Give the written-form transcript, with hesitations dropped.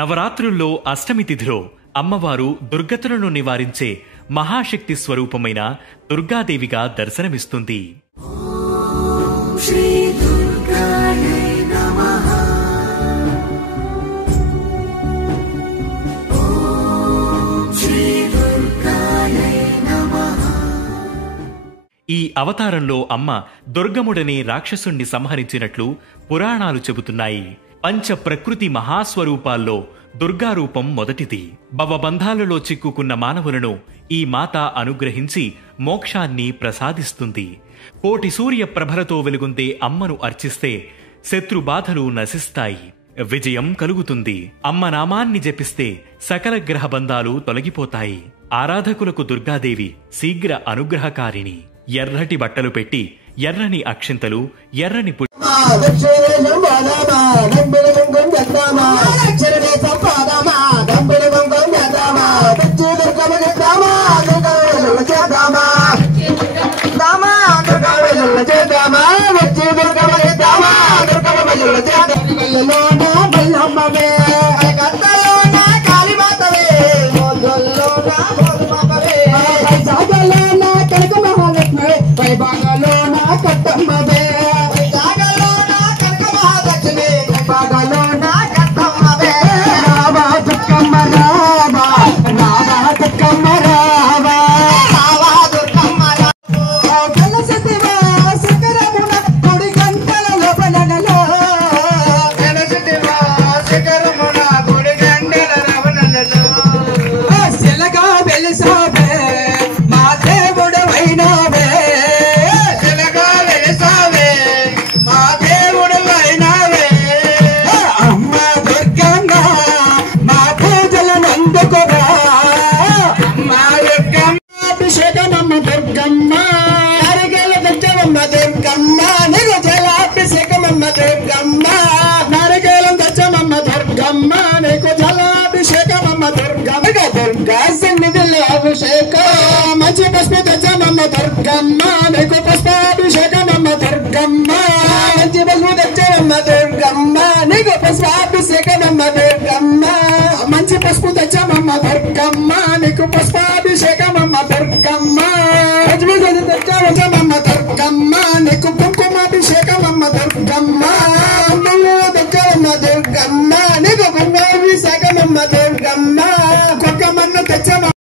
నవరాత్రుల్లో అష్టమి తిథిలో అమ్మవారు దుర్గతులను నివారించే మహాశక్తి స్వరూపమైన దుర్గాదేవిగా దర్శనమిస్తుంది. ఈ అవతారంలో అమ్మ దుర్గముడనే రాక్షసుణ్ణి సంహరించినట్లు పురాణాలు చెబుతున్నాయి. పంచ ప్రకృతి మహాస్వరూపాల్లో దుర్గారూపం మొదటిది. భవబంధాలలో చిక్కుకున్న మానవులను ఈ మాత అనుగ్రహించి మోక్షాన్ని ప్రసాదిస్తుంది. కోటి సూర్య ప్రభలతో వెలుగొందే అమ్మను అర్చిస్తే శత్రుబాధలు నశిస్తాయి, విజయం కలుగుతుంది. అమ్మ నామాన్ని జపిస్తే సకల గ్రహ బంధాలు తొలగిపోతాయి. ఆరాధకులకు దుర్గాదేవి శీఘ్ర అనుగ్రహకారిణి. ఎర్రటి బట్టలు పెట్టి ఎర్రని అక్షింతలు, ఎర్రని మంచి పసుపు తెచ్చామమ్మ దుర్గమ్మ, నీకు పుష్పాభిషేకమమ్మ దుర్గమ్మ. మంచి పసుపు తెచ్చామమ్మ దుర్గమ్మ, నీకు పుష్పాభిషేకమమ్మ దుర్గమ్మ. మంచి పసుపు తెచ్చామమ్మ దుర్గమ్మ, నీకు పుష్పాభిషేకమమ్మ దుర్గమ్మ. మంచి తెచ్చామమ్మ దుర్గమ్మ, నీకు కుంకుమాభిషేకమమ్మ దుర్గమ్మ. తెచ్చామమ్మ దుర్గమ్మ, నీకు కుంకుమాభిషేకమమ్మ దుర్గమ్మ. కుక్కమన్ను తెచ్చామ